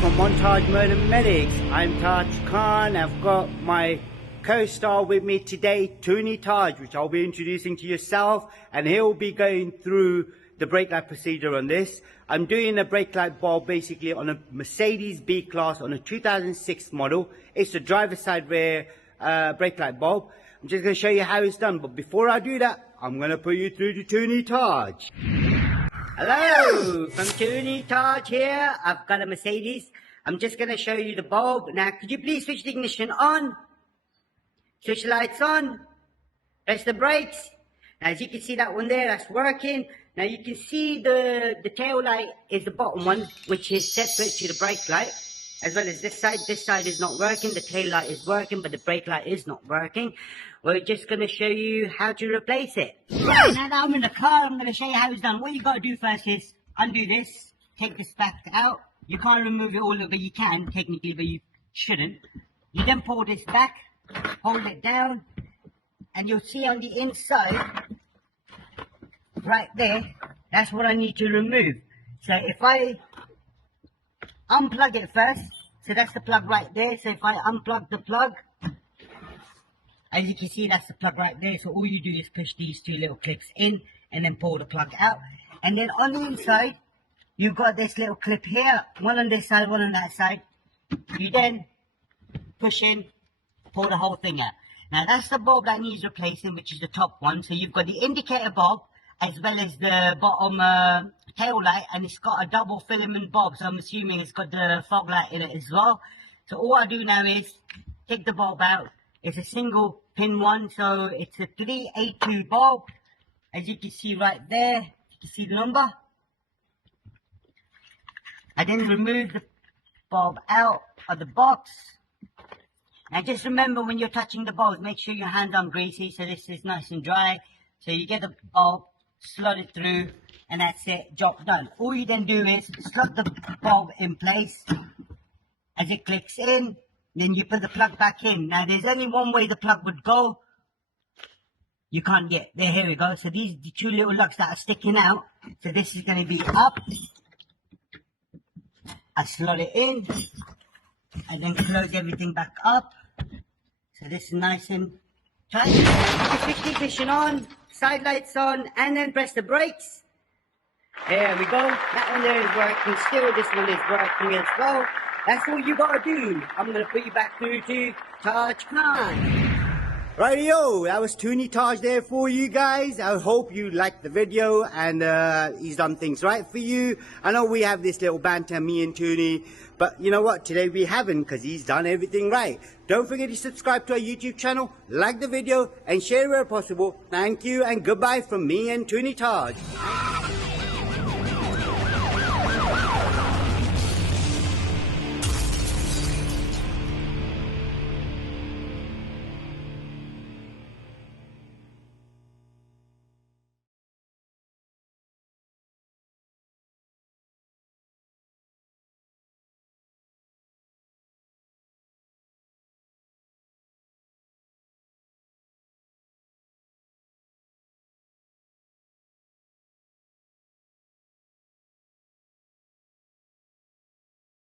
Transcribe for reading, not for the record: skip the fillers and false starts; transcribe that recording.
from Montage Murder Medics. I'm Taj Khan. I've got my co-star with me today, toonytaj, which I'll be introducing to yourself, and he'll be going through the brake light procedure on this. I'm doing a brake light bulb basically on a Mecedes B Class on a 2006 model. It's a driver's side rear brake light bulb. I'm just going to show you how it's done, but before I do that, I'm going to put you through to toonytaj. Hello, from toonytaj here. I've got a Mecedes. I'm just going to show you the bulb. Now, could you please switch the ignition on? Switch the lights on. Press the brakes. Now, as you can see that one there, that's working. Now, you can see the tail light is the bottom one, which is separate to the brake light. As well as this side. This side is not working. The tail light is working, but the brake light is not working. We're just going to show you how to replace it. Right, now that I'm in the car, I'm going to show you how it's done. What you got to do first is undo this, take this back out. You can't remove it all, but you can technically, but you shouldn't. You then pull this back, hold it down, and you'll see on the inside, right there, that's what I need to remove. So if I unplug it first, so that's the plug right there. So if I unplug the plug, as you can see, that's the plug right there. So all you do is push these two little clips in and then pull the plug out. And then on the inside, you've got this little clip here, one on this side, one on that side. You then push in, pull the whole thing out. Now that's the bulb that needs replacing, which is the top one. So you've got the indicator bulb as well as the bottom tail light, and it's got a double filament bulb. So I'm assuming it's got the fog light in it as well. So all I do now is take the bulb out. It's a single pin one, so it's a 382 bulb. As you can see right there, you can see the number. I then remove the bulb out of the box. Now just remember, when you're touching the bulbs, make sure your hands aren't greasy, so this is nice and dry. So you get the bulb, slot it through, and that's it, job done. All you then do is slot the bulb in place. As it clicks in, then you put the plug back in. Now there's only one way the plug would go. You can't get there. Here we go. So these are the two little lugs that are sticking out. So this is going to be up. I slot it in, and then close everything back up. So this is nice and tight. Switch the ignition on, side lights on, and then press the brakes. There we go. That one there is working still. This one is working as well. That's all you gotta do. I'm gonna put you back through to Taj Khan. Rightio, that was toonytaj there for you guys. I hope you liked the video and he's done things right for you. I know we have this little banter, me and Toonie, but you know what? Today we haven't, because he's done everything right. Don't forget to subscribe to our YouTube channel, like the video, and share where possible. Thank you and goodbye from me and toonytaj.